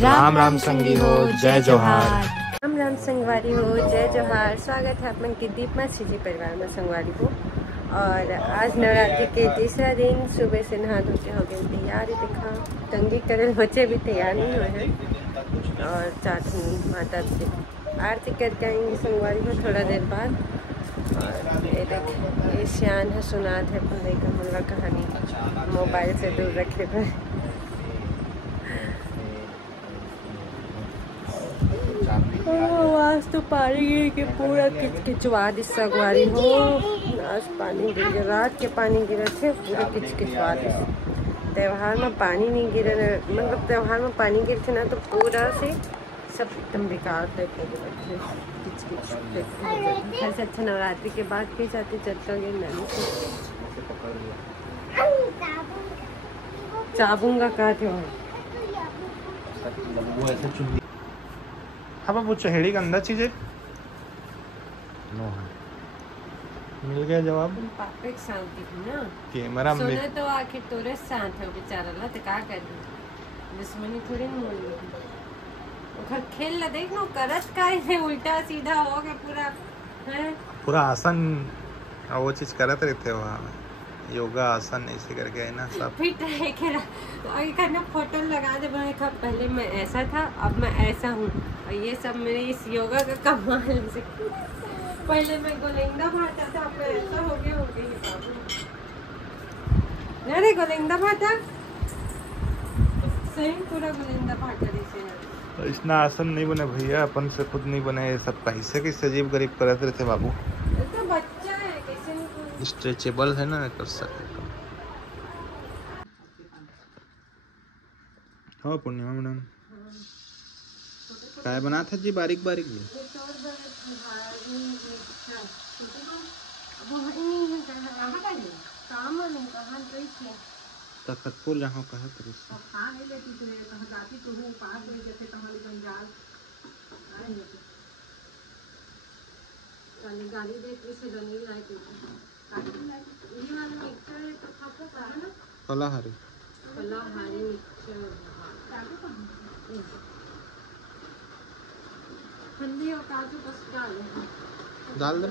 राम राम संगी हो, जय जोहार। राम राम संगवारी हो, जय जोहार। स्वागत है अपन की दीपमा सीजी परिवार में संगवारी को। और आज नवरात्रि के तीसरा दिन सुबह से नहा धो के हो गई तैयारी। देखा तंगी करे बच्चे भी तैयार नहीं हुए हैं। और चाची माता जी आरती करके आएंगे संगवारी में थोड़ा देर बाद। और ये देख ये सियान है सुनात है पुनई का मुल्ला कहानी मोबाइल से दूर रखे हुए। आज तो पानी गिर के पूरा किचकिचवा दी संगवारी हो। आज पानी गिर गया, रात के पानी गिरे थे पूरा किचकिचवा दी। त्योहार में पानी नहीं गिरे, मतलब त्योहार में पानी गिर थे ना तो पूरा से सब एकदम बेकार करके बैठे किचकिच। घर से अच्छा नवरात्रि के बाद फिर जाते चलता गए नानी चाबूंगा का थे। हाँ बाबू चहेड़ी गंदा चीज है। मिल गया जवाब। पापे शांति ना कैमरा में सोना तो आखिर तोरे साथ है बेचारा ला तो का कर दुश्मनी थोड़ी नहीं ओखर खेल ला देख नो करत का है उल्टा सीधा हो गया पूरा है। पूरा आसन वो चीज करते रहते वहाँ योगा आसन ऐसे करके है ना सब फिट है खेला करना फोटो लगा दे भाई। पहले मैं ऐसा था अब मैं ऐसा हूँ और ये सब मेरे इस योगा का कमाल से। पहले मैं गोलेंदा भाटा था अब मैं ऐसा हो गई अरे गोलेंदा भाटा सही पूरा गोलेंदा भाटा जैसे तो इतना आसन नहीं बने भैया, अपन से खुद नहीं बने। ये सब कैसे कैसे अजीब गरीब करते रहते बाबू। तो बच्चा है कैसे स्ट्रेचेबल है ना कर सकते। हाँ पूर्णिमा मैडम काय बना था जी बारीक बारीक जी। तखतपुर जहाँ कहा तो गाड़ी देख इसे रंगीन लाइट कलाहारी ठंडी और काजू बस डाल दे।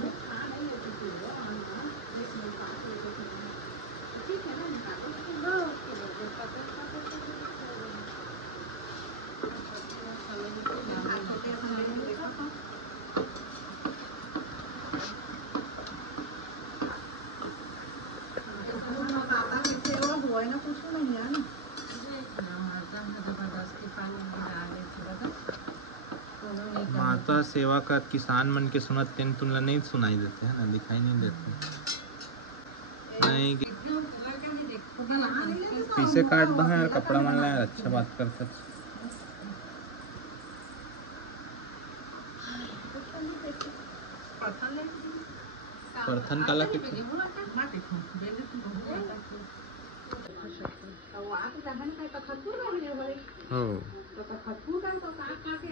माता सेवा का किसान मन के सुनत तेन तुमला नहीं सुनाई देते है ना, दिखाई नहीं देते नहीं कि पीछे काट दो यार कपड़ा मन यार अच्छा बात कर सकते। परथन काला के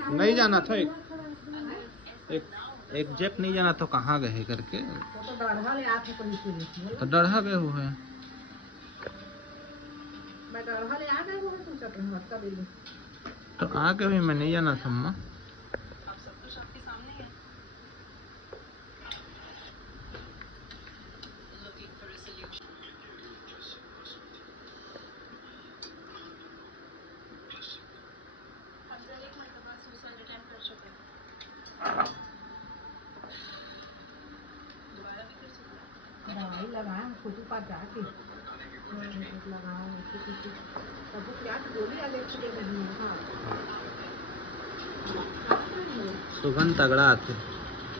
नहीं जाना था एक जेप नहीं जाना तो कहाँ गए करके तो डढ़ा गए हुए हैं। तो आगे भी मैं नहीं जाना था अम्मा। सुगंध तगड़ा आते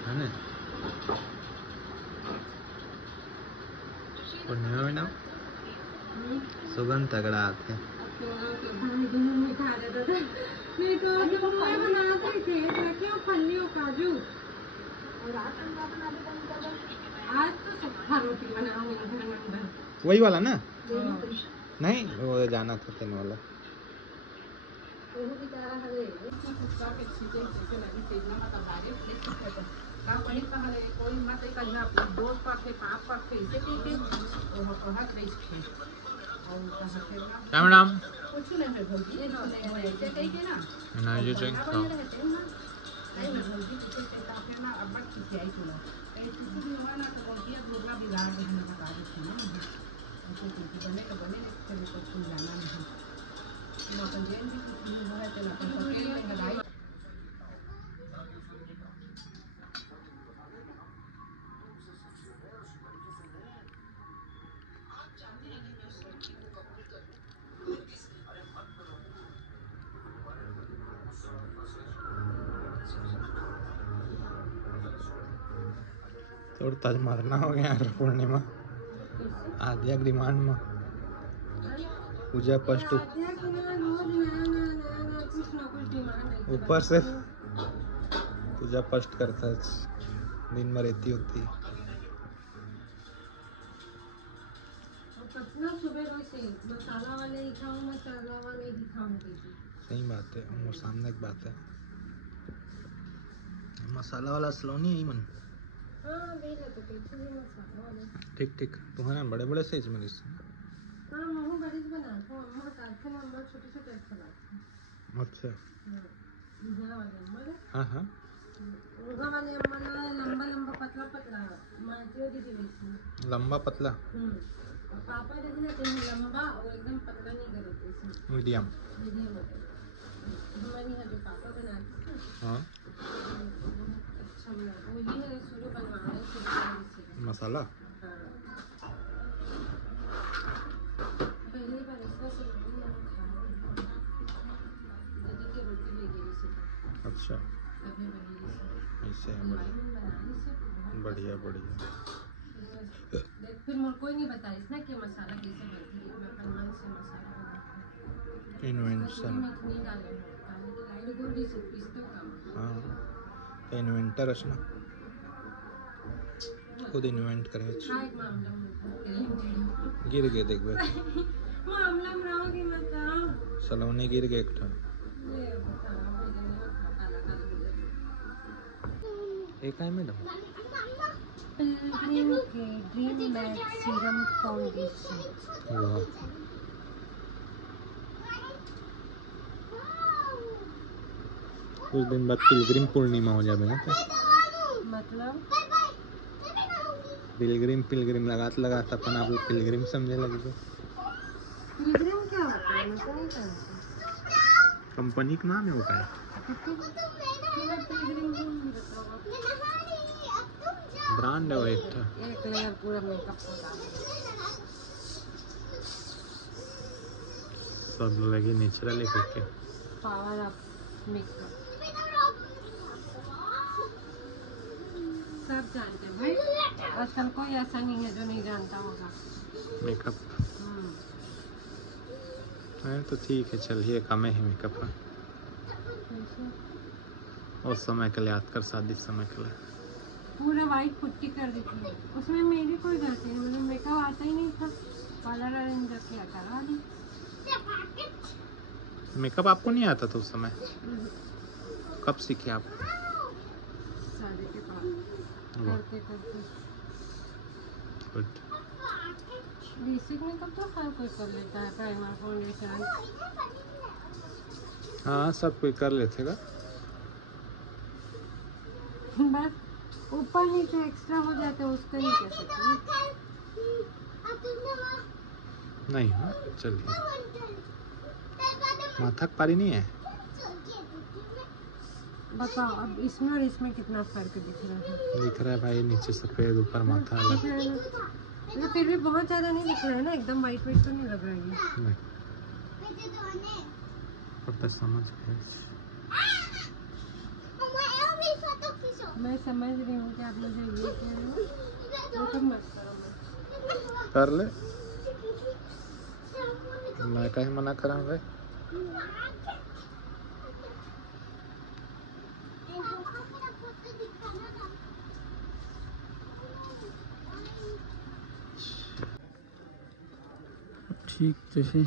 है ना मैडम, सुगंध तगड़ा आते वही वाला ना नहीं वो जाना था तेन वाला। क्या मैडम? एनर्जी ड्रिंक खाओ। तो तज मरना हो गया पूर्णिमा आद्या डिमांड में पूजा पष्ट ऊपर से पूजा पष्ट करता है दिन में रहती होती मसाला वाले ही खाऊं, मसाला वाले ही खाऊंगी। सही बात है और सामने एक बात है मसाला वाला सलोनी है मन ठीक ठीक तुम्हारा बड़े बड़े साइज में अच्छा हाँ हाँ लंबा पतला पापा लंबा और एकदम पतला नहीं करे मीडियम हमारी यहाँ जो पापा बनाते हैं हाँ अच्छा वो ये है शुरू बनवाना है मसाला पहली बार इसका दीदी की रोटी ले गई अच्छा ऐसे बढ़िया बढ़िया फिर मुझे कोई नहीं बताइस ना कि मसाला कैसे बनती है मैं अपने मन से मसाला बनाती हूँ इन्वेंशन नहीं डाले लाइट गोल भी से पीसते हो काम हाँ इन्वेंटर है ना खुद इन्वेंट करे हाँ एक मामला गिर गए देख भाई मामला में रहोगी मत सलोने गिर गए एक ठन एक है मैडम पिलग्रिम के ड्रीम मैक्स सीरम फाउंडेशन वाह कुछ दिन बाद पिलग्रिम पूर्णिमा हो जाए ना मतलब पिलग्रिम पिलग्रिम लगात अपन आप लोग पिलग्रिम समझे लगे तो पिलग्रिम क्या होता है मैं नहीं जानती कंपनी का नाम है वो क्या ब्रांड है वो एक लेयर पूरा मेकअप होता है सब लगे नेचुरल है पावर ऑफ मेकअप सब जानते हैं भाई आजकल कोई ऐसा नहीं है जो नहीं जानता होगा मेकअप है तो ठीक है चलिए कम है मेकअप का उस समय के लिए याद कर शादी समय के लिए पूरा वाइट पुट्टी कर दी थी उसमें मेरी कोई गलती नहीं मतलब मेकअप आता ही नहीं था कलर अरेंज किया करवा दी मेकअप आपको नहीं आता था उस समय कब सीखे आप शादी के बाद करते करते गुड बेसिक मेकअप तो हर कोई कर लेता है प्राइमर फाउंडेशन हाँ सब कोई कर लेते का बस ऊपर नीचे एक्स्ट्रा हो जाते हैं उसका नहीं कह सकते नहीं हाँ चलिए माथा पारी नहीं है बताओ अब इसमें और इसमें कितना फर्क दिख रहा है भाई नीचे सफेद ऊपर माथा अलग दिख रहा है ना फिर भी बहुत ज़्यादा नहीं दिख रहा है ना एकदम वाइट वाइट तो नहीं लग रहा है नहीं पता समझ गए मैं समझ रही हूँ कि आप मुझे ये कह रहे हो तो मत करो कर ले मैं कहीं मना करा भाई ठीक जैसे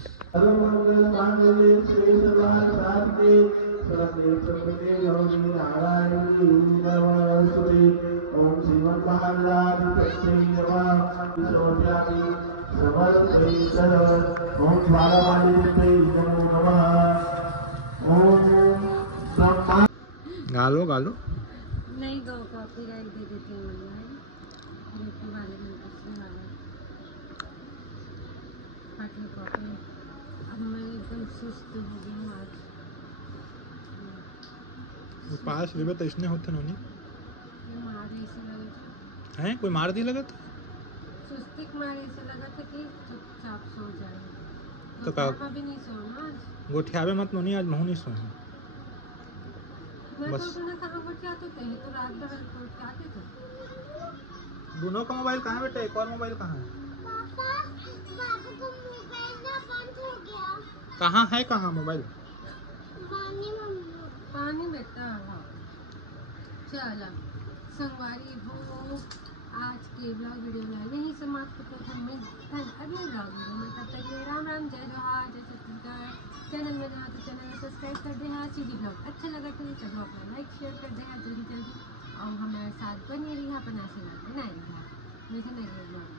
गालो गालो नहीं गो कॉपीराइट दे देते हैं यूट्यूब वाले में कॉपी। अब मैं एकदम सुस्त हो गई हूँ आज। पास लेबे तो इसने होते नहीं मारे से लगा हैं, कोई मार दी लगा था सुस्ती मारे से लगा था कि चुपचाप सो जाए। तो का भी नहीं सोना आज। गोठियावे मत नहीं, आज महू नहीं सोए मैं बस। तो कहाँ गोठियाते थे, तो रात भर गोठियाते थे। दोनों का मोबाइल कहाँ है बेटा, एक और मोबाइल कहाँ है? कहाँ है, कहाँ मोबाइल? पानी बेटा। हाँ चला संगवारी हो, आज के ब्लॉग वीडियो ला यही समाप्त करते हैं। अगले ब्लॉग वीडियो में, तब तक के राम राम, जय जोहार, जय छत्तीसगढ़। चैनल में जहाँ तो चैनल को सब्सक्राइब कर दे। हाँ सीधी ब्लॉग अच्छा लगा तो चलो अपना लाइक शेयर कर दे जल्दी जल्दी, और हमारे साथ बने रही अपन ऐसे बनाए रहा मुझे नहीं ब्लॉग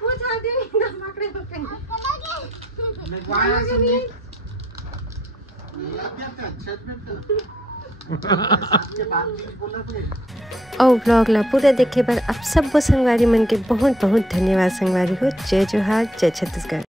पूछा दे ना पकड़े हो और ब्लॉग ला पूरा देखे पर आप सब संगवारी मन के बहुत बहुत धन्यवाद। संगवारी हो, जय जोहार, जय छत्तीसगढ़।